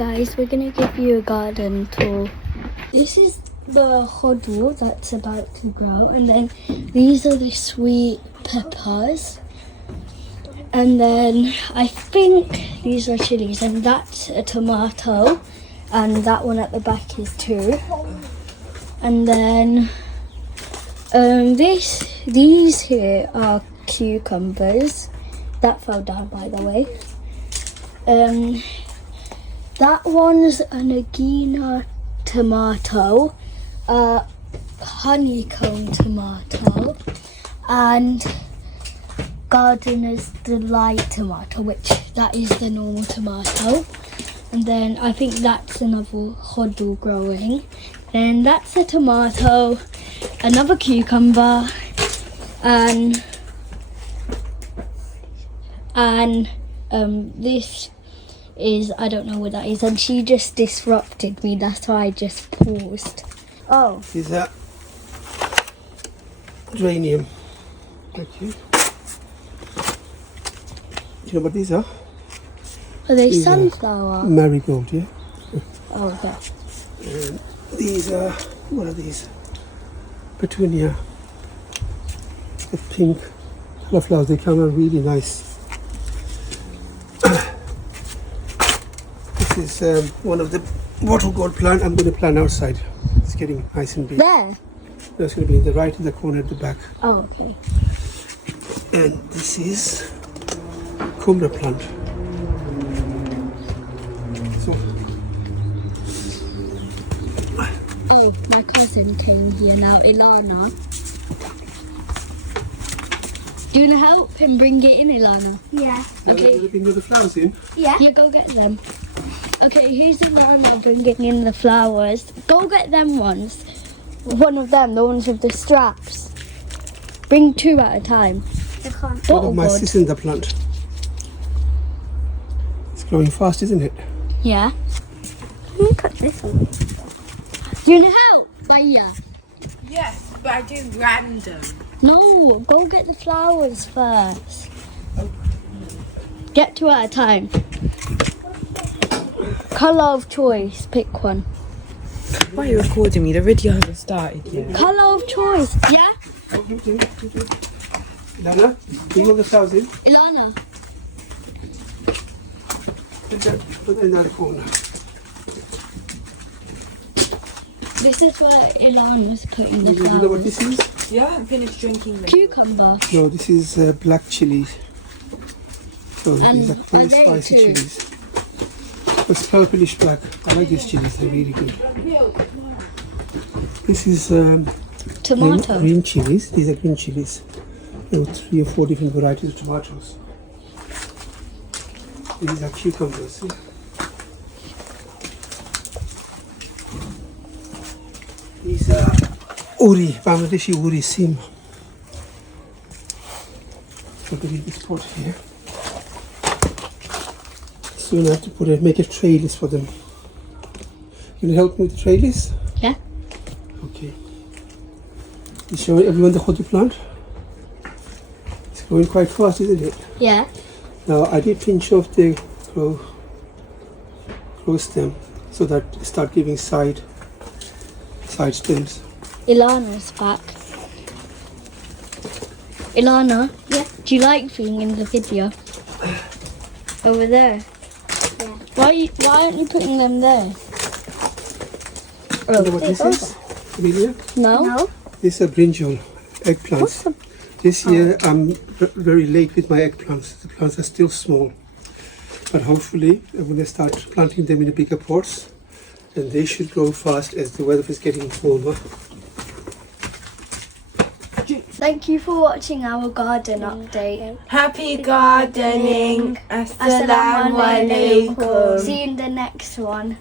guys, we're gonna give you a garden tour. This is the hodl that's about to grow, and then these are the sweet peppers, and then I think these are chilies, and that's a tomato, and that one at the back is too. And then these here are cucumbers. That fell down, by the way. That one's a Nagina tomato, a honeycomb tomato, and Gardener's Delight tomato, which that is the normal tomato. And then I think that's another hodl growing. Then that's a tomato, another cucumber, and this is, I don't know what that is, and she just disrupted me, that's why I just paused. Oh. Is that geranium? Okay. Do you know what these are? Are they sunflower? Marigold, yeah. Oh, okay. And these are, what are these? Petunia. The pink color flowers, they come out really nice. This is one of the bottle gold plant I'm going to plant outside. It's getting nice and big. There? That's going to be in the right in the corner at the back. Oh, okay. And this is cobra plant. So, Oh, my cousin came here now, Ilana. Do you want to help him bring it in, Ilana? Yeah. Okay. will you bring the flowers in? Yeah. Yeah, go get them. Okay, here's Ilana bringing in the flowers. Go get them ones. One of them, the ones with the straps. Bring two at a time. I can't. One Oh, of my God. sis in the plant. It's growing fast, isn't it? Yeah. Can you put this on? Do you want to help? Fire. Yes, but I do random. No, go get the flowers first. Get two at a time. Colour of choice, pick one. Why are you recording me? The video hasn't started yet. Colour of choice, yeah? Lana, bring all the flowers in. Ilana. Put that in that corner. This is where Ilana's putting the You know what flowers. this is? You haven't finished drinking the Cucumber. No, this is black chilies. So And these are very are they spicy too? chilies. It's purplish black. I like these chilies, they're really good. This is Tomato. green chilies. These are green chilies. There are 3 or 4 different varieties of tomatoes. These are cucumbers. See? These are uri, Bangladeshi uri sim. So we need this pot here. Soon I have to make a tray list for them. Can you help me with the tray list? Yeah. Okay. You show everyone the hodl plant? It's growing quite fast, isn't it? Yeah. Now I did pinch off the grow stem so that it start giving side stems. Ilana's back. Ilana. Yeah. Do you like being in the video? Over there. Yeah. Why aren't you putting them there? You know what this is? Amelia? No? No. These are brinjal eggplants. This year I'm very late with my eggplants. The plants are still small. But hopefully when I start planting them in bigger pots, then they should grow fast as the weather is getting warmer. Thank you for watching our garden update. Happy gardening. Assalamu alaikum. See you in the next one.